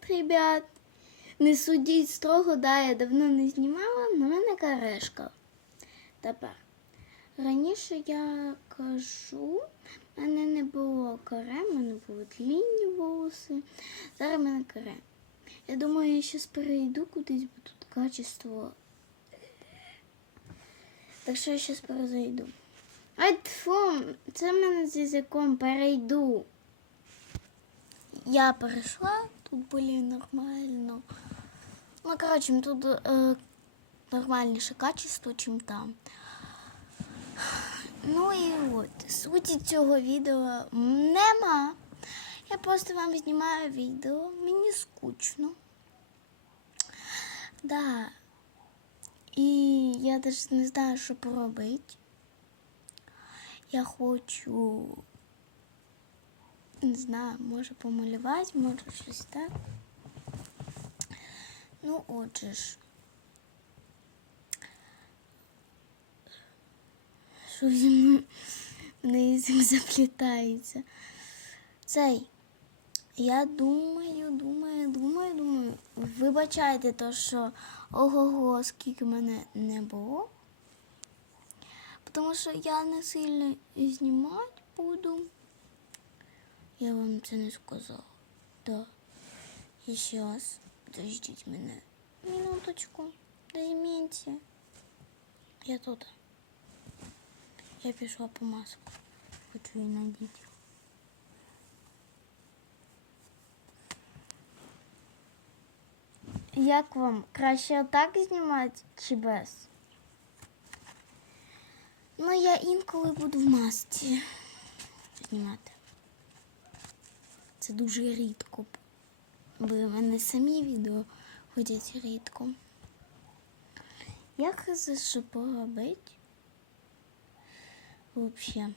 Привіт, ребят! Не судіть строго, да, я давно не знімала, на мене карешка. Тепер. Раніше я кажу, в мене не було каре, в мене були длінні волоси. Зараз в мене каре. Я думаю, я зараз перейду кудись, бо тут качество. Так що я зараз перезайду. Ай, тьфу, це в мене з язиком перейду. Я перейшла, були нормально. Ну, коротше, тут е, нормальніше качество, чим там. Ну і от, суті цього відео нема. Я просто вам знімаю відео, мені скучно. Да. І я навіть не знаю, що поробити. Я хочу не знаю, може помалювати, може щось так. Ну, отже ж. Що зі мною на язик заплітається. Цей. Я думаю, думаю, думаю, думаю. Вибачайте то, що ого-го, скільки мене не було. Тому що я не сильно знімати буду. Я вам це не сказала. Да. І сейчас. Подождіть мене. Минуточку. Дозміньте. Я тут. Я пішла по маску. Хочу її надіти. Як вам? Краще так знімати чи без? Ну, я інколи буду в масці знімати. Це дуже рідко. Бо в мене самі відео ходять рідко. Як це що поробити? Взагалі.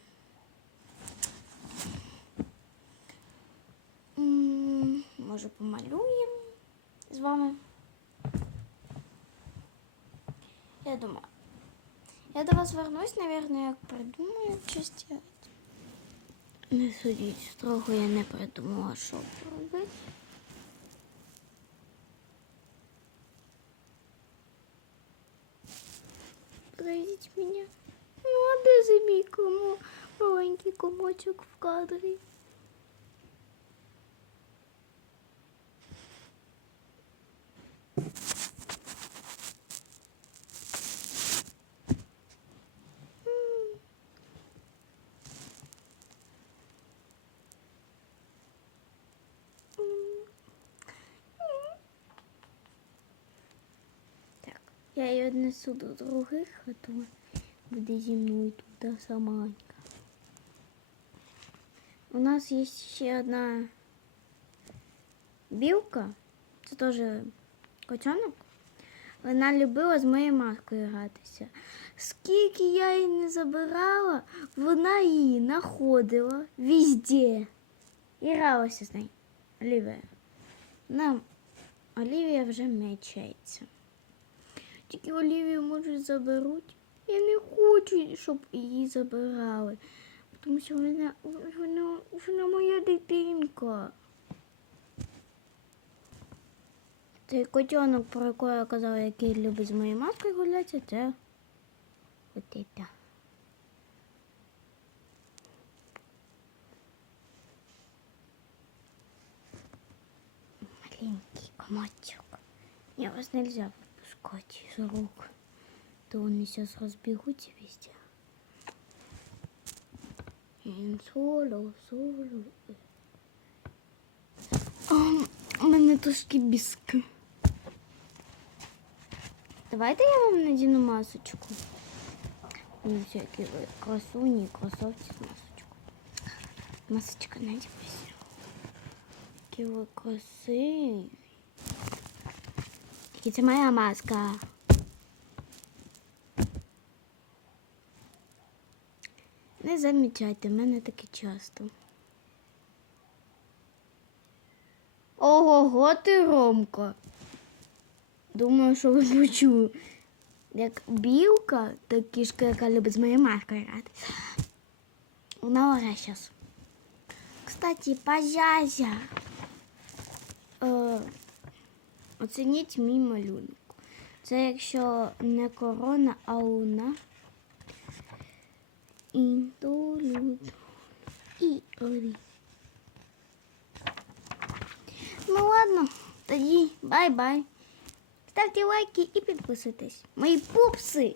Може помалюємо з вами. Я думаю. Я до вас вернусь, наверное, як придумаю щось делать. Не судіть строго, я не придумала, що робити. Подождіть мене. Ну, а де за мій кому маленький комочок в кадрі? Я її віднесу до других, а то буде зі мною тут саманька. У нас є ще одна білка, це теж котенок. Вона любила з моєю маскою гратися. Скільки я її не забирала, вона її знаходила везде. І гралася з нею. Олівія. Нам Олівія вже мечається. Тільки Олівію, може, заберуть. Я не хочу, щоб її забирали. Тому що вона, вона, вона моя дитинка. Цей котенок, про якого я казала, який любить з моєю маскою гулятися, це от. Маленький комочек. Не, вас нельзя выпускать из рук. То они сейчас разбегутся везде. Ем, Соло, соло. У мене трошки біски. Давайте я вам надіну масочку. Ну, всякі ви красуні, красавці з масочку. Масочка надівайся. Які ви красиві. Тільки це моя маска. Не замічайте, в мене таке часто. Ого, ти Ромко. Думаю, що ви почули. Як білка, та кішка, яка любить з моєю маскою грати. Вона оре зараз. Кстати, пожазя. Оцініть мій малюнок. Це якщо не корона, а луна. Інтулю. І орі. Ну ладно, тоді бай-бай. Ставте лайки і підписуйтесь. Мої пупси!